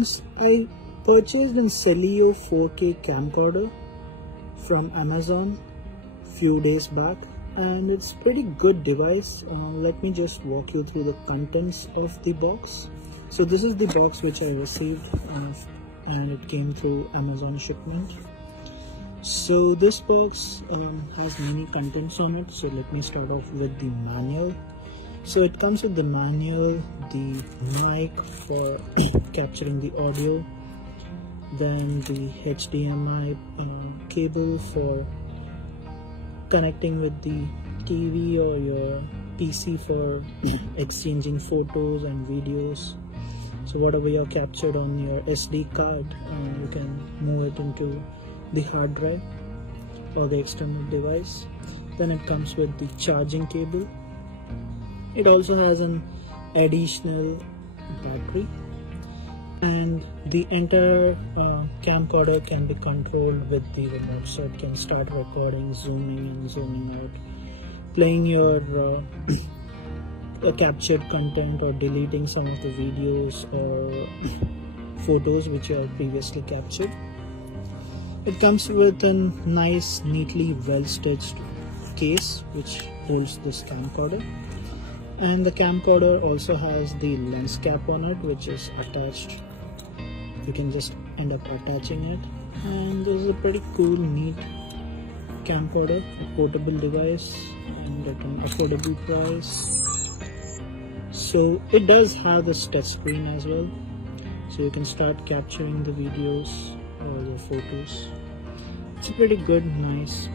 friends, I purchased an Celio 4K camcorder from Amazon few days back, and it's pretty good device. Let me just walk you through the contents of the box. So this is the box which I received, and it came through Amazon shipment. So this box has many contents on it. So let me start off with the manual. So it comes with the manual, the mic for capturing the audio, then the HDMI cable for connecting with the TV or your PC for exchanging photos and videos. So whatever you're captured on your SD card, you can move it into the hard drive or the external device. Then it comes with the charging cable. It also has an additional battery, and the entire camcorder can be controlled with the remote, so it can start recording, zooming in, zooming out, playing your captured content, or deleting some of the videos or photos which you have previously captured. It comes with a nice, neatly well stitched case which holds this camcorder, and the camcorder also has the lens cap on it, which is attached. You can just end up attaching it, and this is a pretty cool, neat camcorder, a portable device, and at an affordable price. So it does have this touch screen as well, so you can start capturing the videos or the photos. It's a pretty good, nice